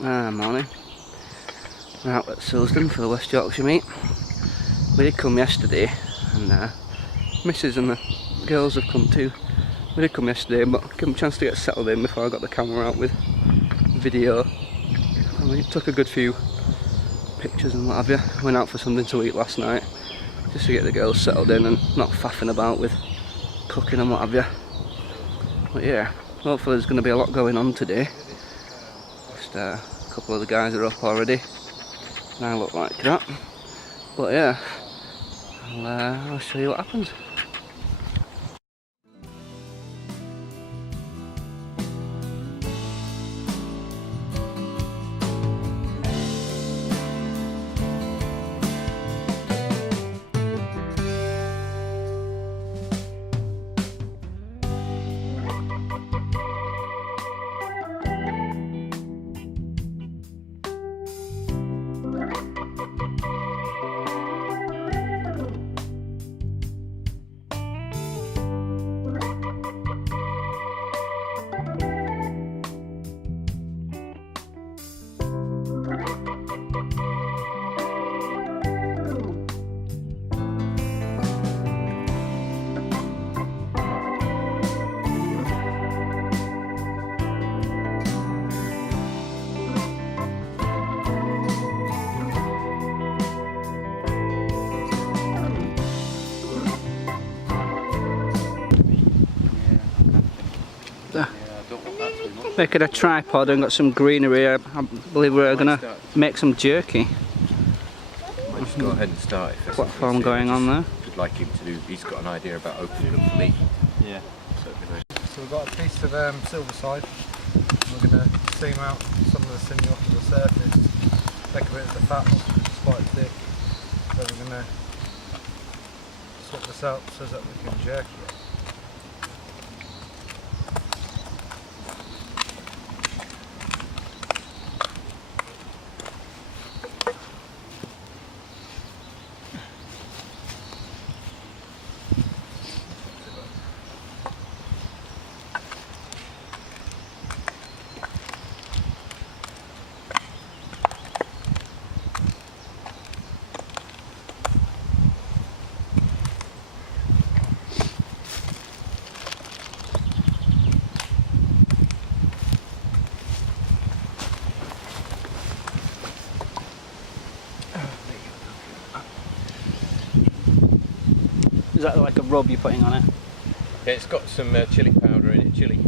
Morning. We're out at Silsden for the West Yorkshire meet. We did come yesterday, and Mrs and the girls have come too. We did come yesterday, but give them a chance to get settled in before I got the camera out with video. And we took a good few pictures and what have you. Went out for something to eat last night, just to get the girls settled in and not faffing about with cooking and what have you. But yeah, hopefully there's going to be a lot going on today. Just a couple of the guys are up already, and I look like that. But yeah, I'll show you what happens. Making a tripod and got some greenery. I believe we're going to make some jerky. Might just go ahead and start. Platform going on there. Would like him to do. He's got an idea about opening up for me. Yeah. So we've got a piece of silverside. We're going to seam out some of the sinew off of the surface, take a bit of the fat off, which is quite thick. So we're going to swap this out so that we can jerky it. Is that like a rub you're putting on it? Yeah, it's got some chili powder in it, chili,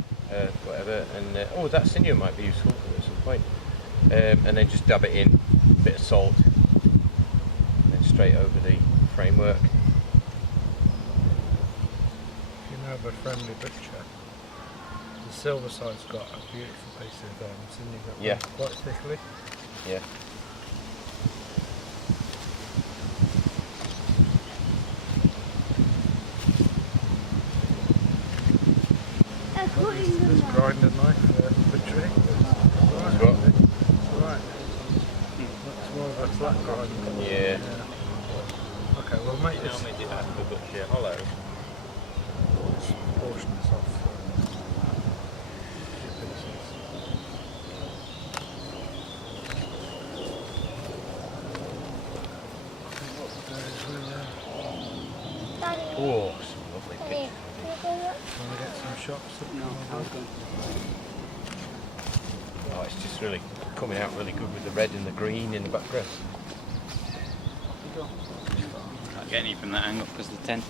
whatever, and oh, that sinew might be useful at some point. And then just dab it in, a bit of salt, and then straight over the framework. If you know of a friendly butcher, the silverside's got a beautiful piece of sinew that Yeah. runs quite thickly. Yeah. This grinder knife for butchery. It's alright. That's more of a flat grinder. Yeah. Okay, we'll make this. Normally do that for butcher hollow. Let's portion this off. Oh, some lovely pictures. Trying to get some shots that Oh, it's just really coming out really good with the red and the green in the background. Can't get any from that angle because of the tent.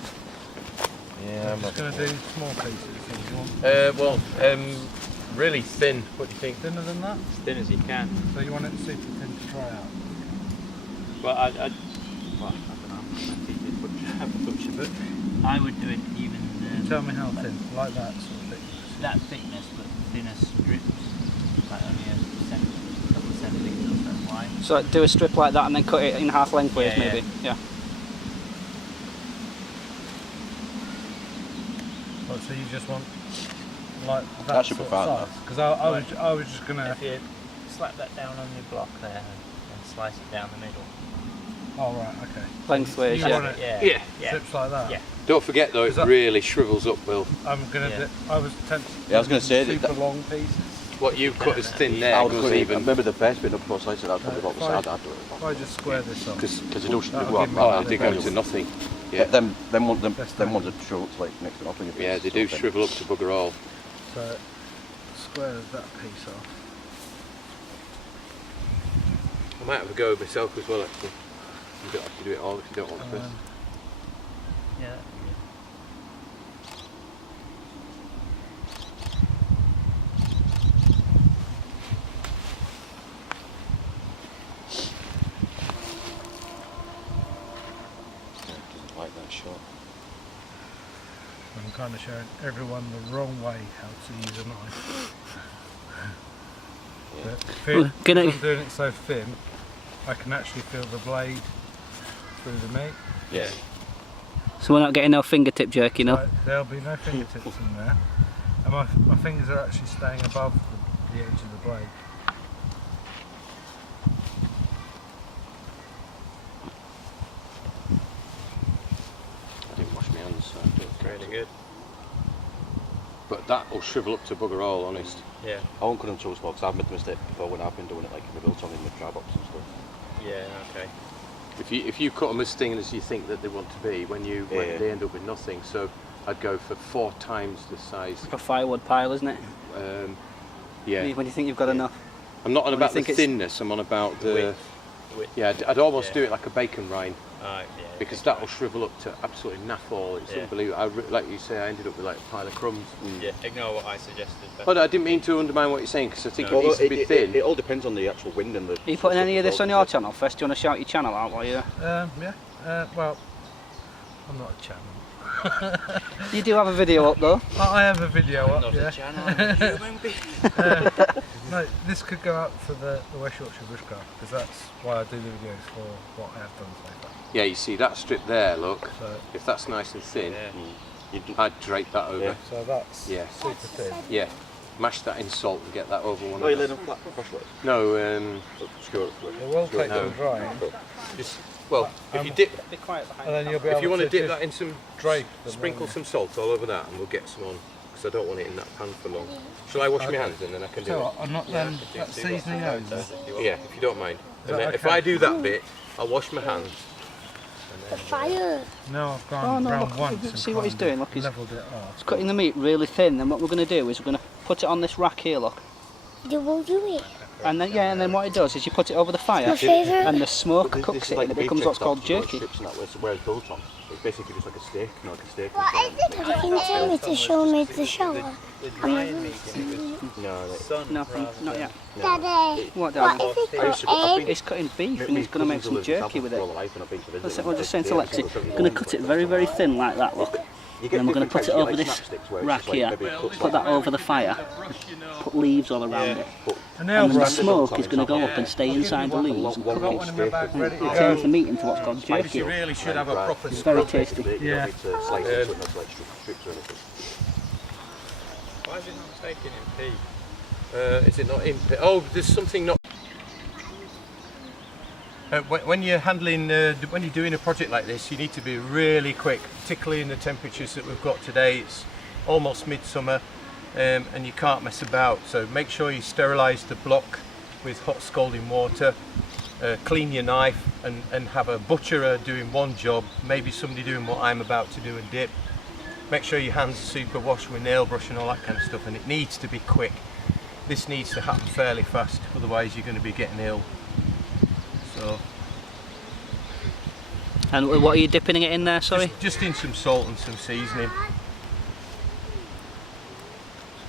Yeah, I'm just going to do small pieces if you want. Really thin. What do you think? Thinner than that? As thin as you can. So you want it super thin to try out? Well, I don't know. I think you'd butcher, but I would do it even. Tell me how thin, like that sort of thickness. That thickness, but thinner strips, like only a couple of centimetres wide. So do a strip like that and then cut it in half lengthways, Yeah, maybe. Yeah. Oh, so you just want like That should be sort fine, of size? Because I was just gonna. If you slap that down on your block there and slice it down the middle. Oh right, okay. Lengthways, You yeah. want it Yeah. strips like that? Yeah. Don't forget though, it really shrivels up, Will. I'm gonna. Yeah. I was tempted. Yeah, I was gonna say that- super long pieces. what you cut as thin there I would goes cut even. even. Maybe the best bit of course, I said I'd probably about the side. I'd do it. If I just square this off. Because they do. That'll Well, give me Oh, like they the go base. to nothing. yeah. Yeah, Them ones that shrivel up like next to nothing. yeah, they do shrivel up to bugger all. So square that piece off. I might have a go myself as well actually. You don't have to do it all if you don't want to. Yeah. Like that shot. I'm kind of showing everyone the wrong way how to use a knife. Yeah. But Well, can I- because I'm doing it so thin, I can actually feel the blade through the meat. Yeah. So we're not getting no fingertip jerky, no? So there'll be no fingertips in there, and my fingers are actually staying above the edge of the blade. I didn't wash my hands, so I don't Really good. But that will shrivel up to bugger all, honest. Yeah. I won't cut them too small because I've made the mistake before when I've been doing it like in the Biltong in the dry box and stuff. Yeah. Okay. If you cut them as thin as you think that they want to be, when Yeah. they end up with nothing. So I'd go for 4 times the size. Like a firewood pile, isn't it? Yeah. When you think you've got enough. I'm not on When you about the think it's- thinness. I'm on about the. Width. Yeah, I'd almost Yeah. do it like a bacon rind Yeah. because that will shrivel up to absolutely naff all. It's Yeah. unbelievable. Like you say, I ended up with like a pile of crumbs. Yeah. Ignore what I suggested. But But I didn't mean to undermine what you're saying because I think No. it needs to be thin. It all depends on the actual wind and the. Are you putting any of this on your channel first? Do you want to shout your channel out while you... Yeah. Well, I'm not a channel. You do have a video up though. I have a video up. not Yeah. a channel. I'm a human being. No, this could go out for the West Yorkshire Bushcraft because that's why I do the videos for what I have done so far. Yeah, you see that strip there. Look, So, if that's nice and thin, Yeah. I'd drape that over. Yeah. so that's Yeah. super thin. Yeah. Mash that in salt and get that over one. Oh, you of lay the- them flat crossways? No, Sure. It will take No. some drying, just well, if you dip, Be quiet behind and then you'll be if able you want to dip just that in some, drape them, sprinkle won't some salt all over that, and we'll get some on because I don't want it in that pan for long. Shall I wash my Okay. hands and then I can you? do So it? what, I'm not then that seasoning over. Yeah, if you don't mind. Is And that then if okay? I do that bit, I'll wash my hands. The fire. No, I've Oh, gone no, round look, once and see what he's kind of doing, look, he's- levelled it off. It's cutting the meat really thin, and what we're going to do is we're going to put it on this rack here, look. You will do it. And then what it does is you put it over the fire, My favourite. and the smoke cooks it, and it becomes what's called jerky. Whereas Biltong, it's basically just like a steak, like a steak. Daddy, can you tell me to show me the shower? The drying meat in No, the sun. No, rather not than- yet. Daddy, What, what darling? if it I used to- got I've egg? He's cutting beef, and he's going to make some jerky with it. Listen, Listen, we're just saying to Lexi, we're going to cut it very, very thin like that, look. And then we're going to put it over this rack here, put that over the fire, put leaves all around it. A nail And then the brush. smoke is going to go up and stay inside the leaves and cook Got it. one in my bag ready to It go. turns the meat into what's called jerky. You really should have a proper It's very tasty. Yeah. Slice it so it's not like strips or anything. Why is it not taking in pea? Is it not in pea? Oh, there's something not. When you're handling, when you're doing a project like this, you need to be really quick, particularly in the temperatures that we've got today. It's almost midsummer, and you can't mess about. So make sure you sterilise the block with hot scalding water. Clean your knife and have a butcherer doing one job, maybe somebody doing what I'm about to do and dip. Make sure your hands are super washed with nail brush and all that kind of stuff, and it needs to be quick. This needs to happen fairly fast, otherwise you're going to be getting ill. So And what are you dipping it in there, sorry? just in some salt and some seasoning. Some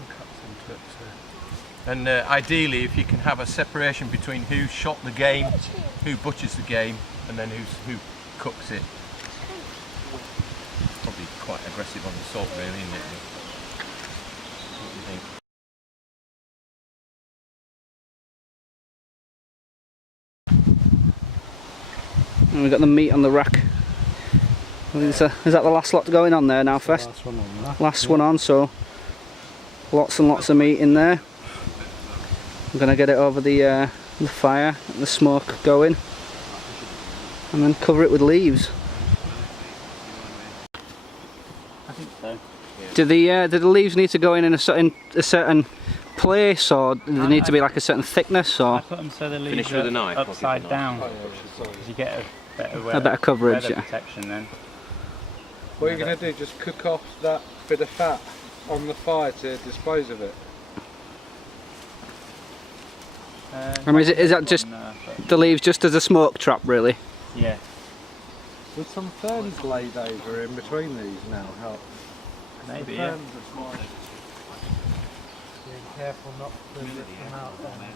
cuts and clips there. And ideally, if you can have a separation between who shot the game, who butchers the game, and then who cooks it. Probably quite aggressive on the salt, really, isn't it? What do you think? And we've got the meat on the rack. Is that the last lot going on there now first? Last one on that. Last one on, so lots and lots of meat in there. I'm going to get it over the fire, the smoke going, and then cover it with leaves. I think so. Do the leaves need to go in a certain place, or do they need to be like a certain thickness, I or put them so the leaves Finish with a knife, or upside keep a down. knife? Because you get a better coverage? weather Yeah. protection then. What you're going to do, just cook off that bit of fat on the fire to dispose of it. I mean, is that just the leaves just as a smoke trap, really? Yeah. Would some ferns laid over in between these now help? Maybe, The yeah. ferns are small. Being careful not to rip them out then.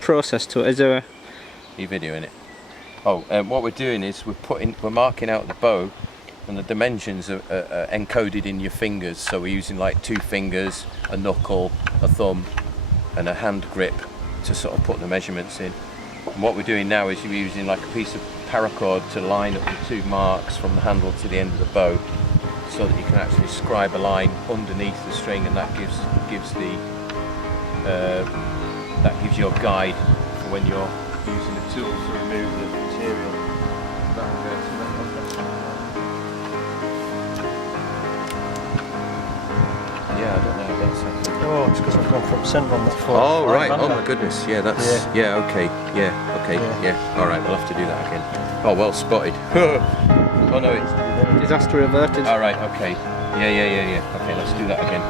Process to it, is there a... Are you videoing it? Oh, what we're doing is we're marking out the bow, and the dimensions are encoded in your fingers. So we're using like 2 fingers, a knuckle, a thumb, and a hand grip to sort of put the measurements in. And what we're doing now is you're using like a piece of paracord to line up the 2 marks from the handle to the end of the bow, so that you can actually scribe a line underneath the string, and that gives your guide for when you're using the tool to remove the material. Yeah, I don't know if that's happening. Oh, it's because I've gone from centre on that foot. Oh right, oh my goodness, yeah, that's, yeah, okay, yeah, alright, we'll have to do that again. Oh, well spotted. Oh no, it's... Disaster averted. Alright, okay, yeah, okay, let's do that again.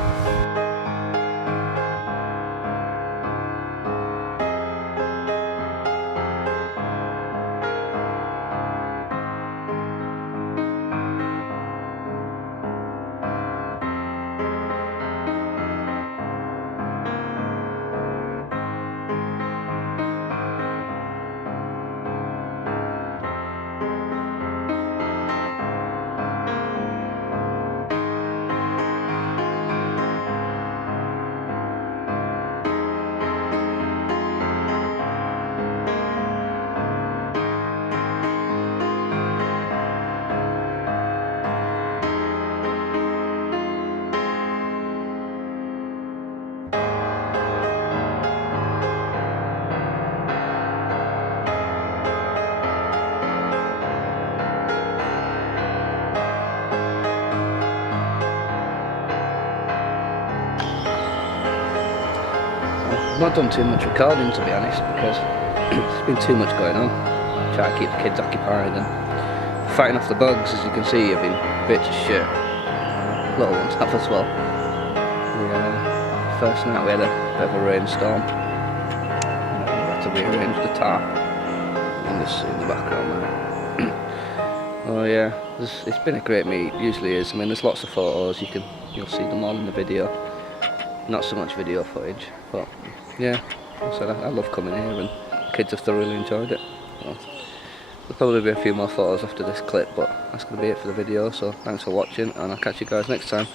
I've not done too much recording, to be honest, because there's been too much going on. Try to keep the kids occupied and fighting off the bugs. As you can see, I've been bits of shit. Little ones have as well. First night we had a bit of a rainstorm. We had to rearrange the tarp. You can just see in the background there. Oh yeah, it's been a great meet. It usually is. I mean, there's lots of photos. You'll see them all in the video. Not so much video footage, but yeah, I love coming here, and the kids have thoroughly enjoyed it. So, there'll probably be a few more photos after this clip, but that's going to be it for the video, so thanks for watching, and I'll catch you guys next time.